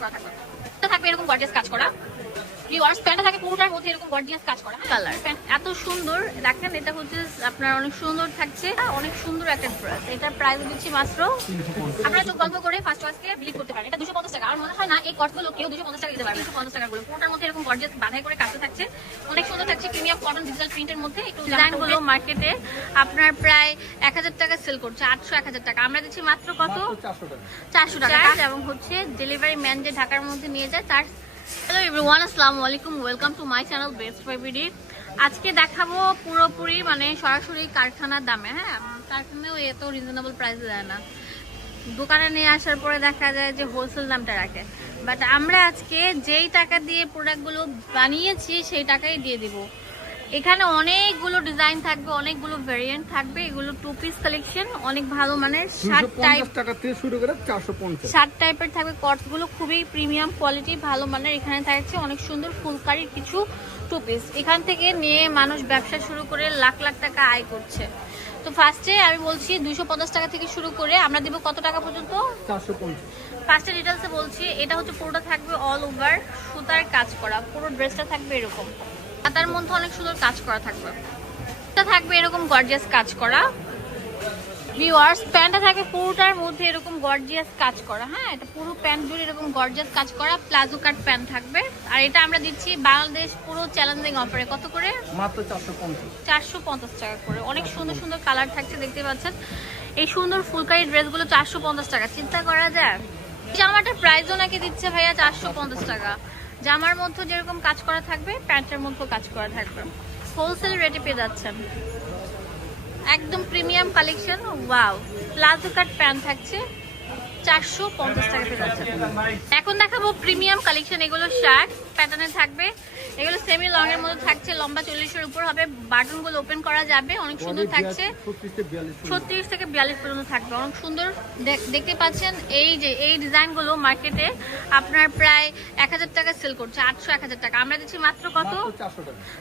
করা থাকবে। এটা থাকবে এরকম গর্জিয়াস কাজ করা। ভিউয়ার্স প্যান্টটা থাকে পুরোটার মধ্যে এরকম গর্জিয়াস কাজ করা। কালার প্যান্ট এত সুন্দর দেখেন, এটা হচ্ছে আপনার অনেক সুন্দর থাকছে, অনেক সুন্দর একটা ড্রেস। এটার প্রাইস দিচ্ছি মাত্র, আপনারা চোখ বন্ধ করে ফার্স্ট ওয়াশকে বিলিভ করতে পারেন। এটা 250 টাকা। আমার মনে হয় না এই কটগুলো কেউ 250 টাকা দিতে পারবে। 250 টাকা গুলো পুরোটার মধ্যে এরকম গর্জিয়াস বাঁধাই করে কাজটা থাকছে, অনেক সুন্দর থাকছে। প্রিমিয়াম কটন ডিজিটাল প্রিন্টের মধ্যে একটু ডিজাইনগুলো মার্কেটে আপনার প্রায় 1000 টাকা সেল করছে, 800-1000 টাকা। আমরা দিচ্ছি মাত্র কত? 400 টাকা। এবং হচ্ছে ডেলিভারি ম্যান যে ঢাকার মধ্যে নিয়ে যায় তার। হ্যালো এভরিওয়ান, আসসালামু আলাইকুম, welcome to my channel best ফেভিডি। আজকে দেখাবো পুরোপুরি মানে সরাসরি কারখানার দামে। হ্যাঁ, কারখানাও এত রিজনেবল প্রাইসে দেয় না, দোকানে নিয়ে আসার পরে দেখা যায় যে হোলসেল দামটা রাখে। বাট আমরা আজকে যেই টাকা দিয়ে প্রোডাক্টগুলো বানিয়েছি সেই টাকাই দিয়ে দিব। এখানে অনেকগুলো ডিজাইন থাকবে, অনেকগুলো ভেরিয়েন্ট থাকবে। এগুলো টু পিস কালেকশন, অনেক ভালো মানের। 60 টাকা থেকে শুরু করে 450 60 টাইপের থাকবে। কটস গুলো খুবই প্রিমিয়াম কোয়ালিটি, ভালো মানের। এখানে থাকছে অনেক সুন্দর ফুলকারির কিছু টু পিস। এখান থেকে নিয়ে মানুষ ব্যবসা শুরু করে লাখ লাখ টাকা আয় করছে। তো ফার্স্টে আমি বলছি 250 টাকা থেকে শুরু করে আমরা দিব কত টাকা পর্যন্ত? 450। ফার্স্টে ডিটেলসে বলছি, এটা হচ্ছে পুরোটা থাকবে অল ওভার সুতার কাজ করা। পুরো ড্রেসটা থাকবে এরকম, তার মধ্যে অনেক সুন্দর কাজ করা থাকবে। এটা থাকবে এরকম গর্জিয়াস কাজ করা। ভিউয়ার্স প্যান্টটা থাকে পুরোটার মধ্যে এরকম গর্জিয়াস কাজ করা। হ্যাঁ, এটা পুরো প্যান্ট জুড়ে এরকম গর্জিয়াস কাজ করা, প্লাজো কাট প্যান্ট থাকবে। আর এটা আমরা দিচ্ছি বাংলাদেশ পুরো চ্যালেঞ্জিং অফারে। কত করে? মাত্র 450 টাকা করে। অনেক সুন্দর সুন্দর কালার থাকছে, দেখতে পাচ্ছেন। এই সুন্দর ফুলকারি ড্রেসগুলো 450 টাকা, চিন্তা করা যায়। জামাটার প্রাইসও নাকি দিচ্ছে ভাইয়া 450 টাকা। জামার মধ্যে যেরকম কাজ করা থাকবে প্যান্টের মধ্যেও কাজ করা থাকবে। হোলসেল রেটে পেয়ে যাচ্ছেন, একদম প্রিমিয়াম কালেকশন। ওয়াও, প্লাজো কাট প্যান্ট থাকছে 450 টাকা পেয়ে যাচ্ছেন। এখন দেখাবো প্রিমিয়াম কালেকশন। এগুলো শার্ট প্যাটার্নে থাকবে, এগুলো সেমি লং এর মধ্যে থাকছে, লম্বা 40 এর উপর হবে। বাটন গুলো ওপেন করা যাবে, অনেক সুন্দর থাকছে। 36 থেকে 42 পর্যন্ত থাকবে, অনেক সুন্দর দেখতে পাচ্ছেন। এই যে এই ডিজাইন গুলো মার্কেটে আপনার প্রায় 1000 টাকা সেল করছে, 800-1000 টাকা। আমরা দিচ্ছি মাত্র কত?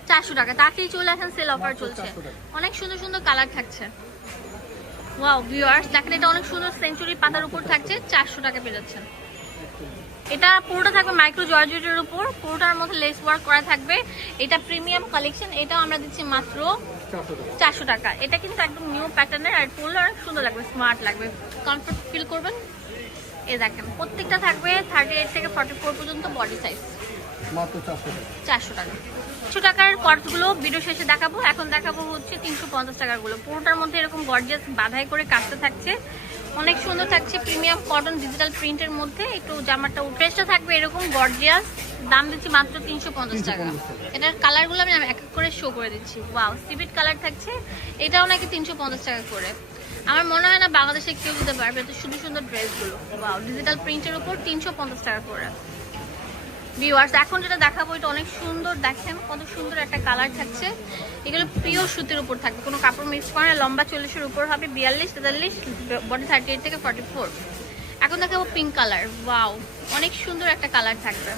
400 টাকা। তাতেই চলে আসেন, সেল অফার চলছে। অনেক সুন্দর সুন্দর কালার থাকছে। ওয়াও ভিউয়ার্স দেখেন, এটা অনেক সুন্দর সেঞ্চুরি পাতার উপর থাকছে, 400 টাকা পেয়ে যাচ্ছেন। এটা পুরোটা থাকবে মাইক্রো জর্জেটের উপর, পুরোটার মধ্যে লেস ওয়ার্ক করা থাকবে। এটা প্রিমিয়াম কালেকশন, এটাও আমরা দিচ্ছি মাত্র 400 টাকা। এটা কিন্তু একদম নিউ প্যাটার্নের, আর পরলে অনেক সুন্দর লাগবে, স্মার্ট লাগবে, কমফর্ট ফিল করবেন। এই দেখেন প্রত্যেকটা থাকবে 38 থেকে 44 পর্যন্ত বডি সাইজ, মাত্র 400 টাকা। 100 টাকার কটসগুলো ভিডিও শেষে দেখাবো। এখন দেখাবো হচ্ছে 350 টাকার গুলো। পুরোটার মধ্যে এরকম গর্জিয়াস বাঁধাই করে কাজটা থাকছে, অনেক সুন্দর থাকছে। প্রিমিয়াম কটন ডিজিটাল প্রিন্টের মধ্যে একটু জামাটা ড্রেসটা থাকবে এরকম গর্জিয়াস। দাম দিচ্ছি মাত্র 350 টাকা। এটার কালারগুলো আমি এক এক করে শো করে দিচ্ছি। ওয়াও, সিভিট কালার থাকছে, এটাও নাকি 350 টাকা করে। আমার মনে হয় না বাংলাদেশে কেউ দিতে পারবে এত সুন্দর সুন্দর ড্রেসগুলো। ওয়াও, ডিজিটাল প্রিন্টের উপর 350 টাকা করে। ভিউয়ার্স এখন যেটা দেখাবো এটা অনেক সুন্দর, দেখেন কত সুন্দর একটা কালার থাকছে। এগুলো পিওর সুতির উপর থাকবে, কোনো কাপড় মিক্স করে না। লম্বা 40 এর উপর হবে, 42-43, বডি 38 থেকে 44। এখন দেখাবো পিঙ্ক কালার। ওয়াও, অনেক সুন্দর একটা কালার থাকবে,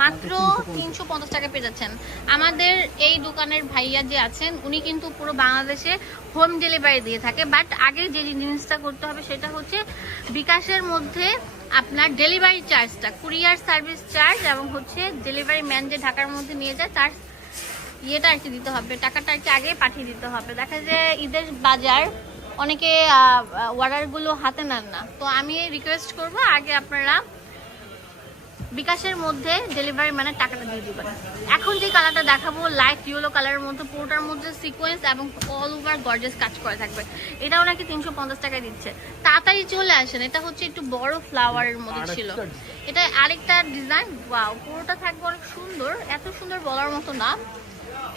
মাত্র 350 টাকা পেয়ে যাচ্ছেন। আমাদের এই দোকানের ভাইয়া যে আছেন উনি কিন্তু পুরো বাংলাদেশে হোম ডেলিভারি দিয়ে থাকে। বাট আগে যে জিনিসটা করতে হবে সেটা হচ্ছে বিকাশের মধ্যে আপনার ডেলিভারি চার্জটা, কুরিয়ার সার্ভিস চার্জ এবং হচ্ছে ডেলিভারি ম্যান যে ঢাকার মধ্যে নিয়ে যায় তার ইয়েটা আর কি দিতে হবে, টাকাটা আর কি আগে পাঠিয়ে দিতে হবে। দেখা যায় ঈদের বাজার অনেকে অর্ডারগুলো হাতে নেন না, তো আমি রিকোয়েস্ট করব আগে আপনারা বিকাশের মধ্যে ডেলিভারি মানে টাকাটা দিয়ে দিবেন। এখন যে কালারটা দেখাবো লাইট ইয়েলো কালারের মধ্যে, পুরোটার মধ্যে সিকোয়েন্স এবং অল ওভার গর্জিয়াস কাজ করা থাকবে। এটাও নাকি 350 টাকায় দিচ্ছে। তাড়াতাড়ি চলে আসেন, এটা হচ্ছে একটু বড় ফ্লাওয়ারের মধ্যে ছিল। এটা আরেকটা ডিজাইন। ওয়াও, পুরোটা থাকবে অনেক সুন্দর, এত সুন্দর বলার মতো না।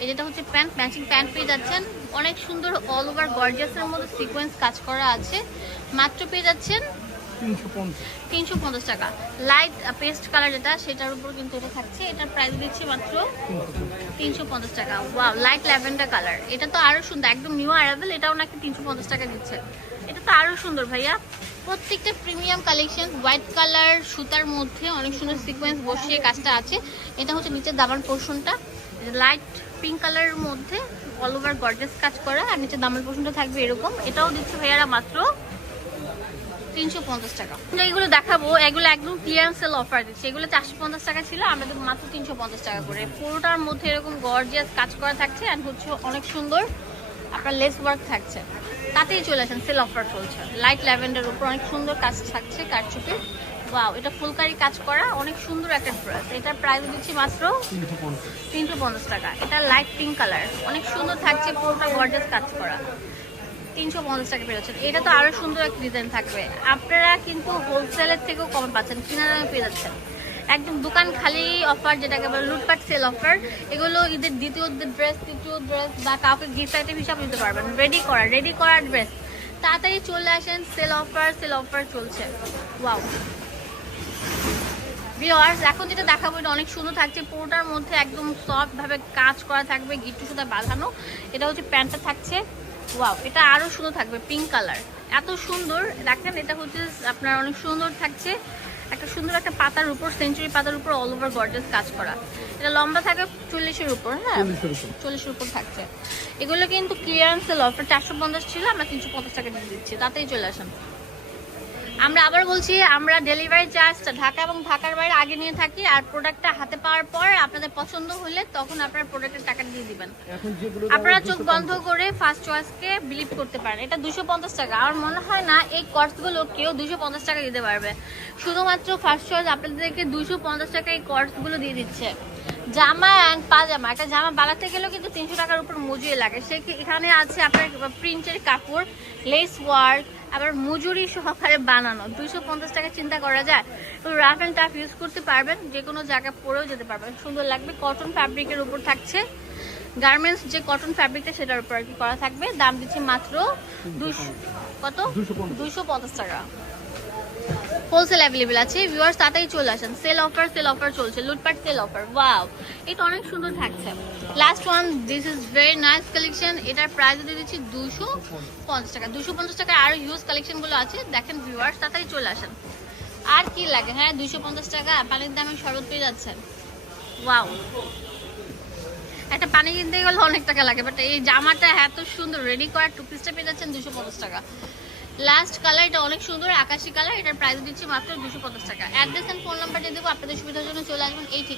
এই যেটা হচ্ছে প্যান্ট, ম্যাচিং প্যান্ট পেয়ে যাচ্ছেন। অনেক সুন্দর অল ওভার গর্জিয়াসের মধ্যে সিকোয়েন্স কাজ করা আছে, মাত্র পেয়ে যাচ্ছেন 350 টাকা। লাইট পেস্ট কালার যেটা সেটার উপর কিন্তু এটা থাকছে। এটার প্রাইস দিচ্ছি মাত্র 350 টাকা। ওয়াও, লাইট ল্যাভেন্ডার কালার, এটা তো আরো সুন্দর, একদম নিউ অ্যারাইভেল। এটাও নাকি 350 টাকা দিচ্ছে। এটা তো আরো সুন্দর ভাইয়া। প্রত্যেকটা প্রিমিয়াম কালেকশন, হোয়াইট কালার সুতার মধ্যে অনেক সুন্দর সিকোয়েন্স বসিয়ে কাজটা আছে। এটা হচ্ছে নিচের দামান পোর্শনটা লাইট পিঙ্ক কালারের মধ্যে অল ওভার গর্জিয়াস কাজ করা, আর নিচে দামান পোর্শনটা থাকবে এরকম। এটাও দিচ্ছে ভাইয়ারা মাত্র 350 টাকা। এগুলো দেখাবো, এগুলো একদম ক্লিয়ারেন্স সেল অফার দিচ্ছে। এগুলো 450 টাকা ছিল, আমরা দেবো মাত্র 350 টাকা করে। পুরোটার মধ্যে এরকম গর্জিয়াস কাজ করা থাকছে এন্ড হচ্ছে অনেক সুন্দর আপনার লেস ওয়ার্ক থাকছে। তাতেই চলে আসেন, সেল অফার চলছে। লাইট ল্যাভেন্ডার উপর অনেক সুন্দর কাজ থাকছে কারচুপি। ওয়াও, এটা ফুলকারি কাজ করা অনেক সুন্দর একটা ড্রেস। এটার প্রাইস দিচ্ছি মাত্র 350 টাকা। এটা লাইট পিঙ্ক কালার, অনেক সুন্দর থাকছে, পুরোটা গর্জিয়াস কাজ করা। 350 টাকা পেয়ে যাচ্ছেন। এটা তো আরো সুন্দর একটা ডিজাইন থাকবে। আপনারা কিন্তু হোলসেলের থেকেও কম পাচ্ছেন, কিনা দামে পেয়ে যাচ্ছেন। একদম দোকান খালি অফার, যেটাকে বলে লুটপাট সেল অফার। এগুলো ঈদের দ্বিতীয় ড্রেস, তৃতীয় ড্রেস বা কাউকে গিফট আইটেম হিসাবে নিতে পারবেন। রেডি করা ড্রেস, তাড়াতাড়ি চলে আসেন, সেল অফার চলছে। ওয়াও ভিউয়ার্স, এখন যেটা দেখাবো এটা অনেক সুন্দর থাকছে। পুরোটার মধ্যে একদম সফট ভাবে কাজ করা থাকবে, গিট্টু সুতা বাঁধানো। এটা হচ্ছে প্যান্টটা থাকছে। ওয়াও, এটা আরো সুন্দর থাকবে, পিঙ্ক কালার, এত সুন্দর দেখেন। এটা হচ্ছে আপনার অনেক সুন্দর থাকছে, একটা সুন্দর একটা পাতার উপর, সেঞ্চুরি পাতার উপর অল ওভার গর্জিয়াস কাজ করা। এটা লম্বা থাকে 40-এর উপর। হ্যাঁ, 40-এর উপর থাকছে। এগুলো কিন্তু ক্লিয়ারেন্স সেল অফার, 450 ছিল, আমরা 350 টাকা দিয়ে দিচ্ছি। তাতেই চলে আসেন। আমরা আবার বলছি, আমরা ডেলিভারি চার্জটা ঢাকা এবং ঢাকার বাইরে আগে নিয়ে থাকি, আর প্রোডাক্টটা হাতে পাওয়ার পর আপনাদের পছন্দ হলে তখন আপনারা প্রোডাক্টের টাকা দিয়ে দিবেন। আপনারা চোখ বন্ধ করে ফার্স্ট চয়েসকে বিলিভ করতে পারেন। এটা 250 টাকা। আমার মনে হয় না এই কর্সগুলো কেউ 250 টাকা দিতে পারবে। শুধুমাত্র ফার্স্ট চয়েস আপনাদেরকে 250 টাকা এই কর্সগুলো দিয়ে দিচ্ছে। জামা অ্যান্ড পাজামা, একটা জামা বানাতে গেলেও কিন্তু 300 টাকার উপর মজুরি লাগে। সে এখানে আছে আপনার প্রিন্টের কাপড়, লেস ওয়ার্ক, আবার মজুরি সহকারে বানানো। 250 টাকা চিন্তা করা যায়। তো রাফ অ্যান্ড টাফ ইউজ করতে পারবেন, যে কোনো জায়গায় পরেও যেতে পারবেন, সুন্দর লাগবে। কটন ফ্যাব্রিকের উপর থাকছে, গার্মেন্টস যে কটন ফ্যাব্রিকটা সেটার উপর আর কি করা থাকবে। দাম দিচ্ছি মাত্র 250 টাকা। হোলসেল অ্যাভেলেবেল আছে ভিউয়ার্স, তাতেই চলে আসেন। সেল অফার চলছে, লুটপাট সেল অফার। ওয়াও, এটা অনেক সুন্দর থাকছে। Last one, this is very nice collection. এটার প্রাইস দিয়ে দিচ্ছি 250 টাকা। 250 টাকা আরো হিউজ কালেকশন গুলো আছে, দেখেন ভিউয়ার্স, তাতেই চলে আসেন। আর কি লাগে? হ্যাঁ, 250 টাকা পানির দামে শরবত পেয়ে যাচ্ছেন। ওয়াও, একটা পানি কিনতে গেলে অনেক টাকা লাগে, বাট এই জামাটা এত সুন্দর রেডি করা টু পিসটা পেয়ে যাচ্ছেন 250 টাকা। লাস্ট কালার, এটা অনেক সুন্দর আকাশি কালার। এটার প্রাইস দিচ্ছি মাত্র 250 টাকা। অ্যাড্রেস এন্ড ফোন নাম্বার দিয়ে দেবো, আপনাদের সুবিধার জন্য চলে আসবেন এই ঠিকানা।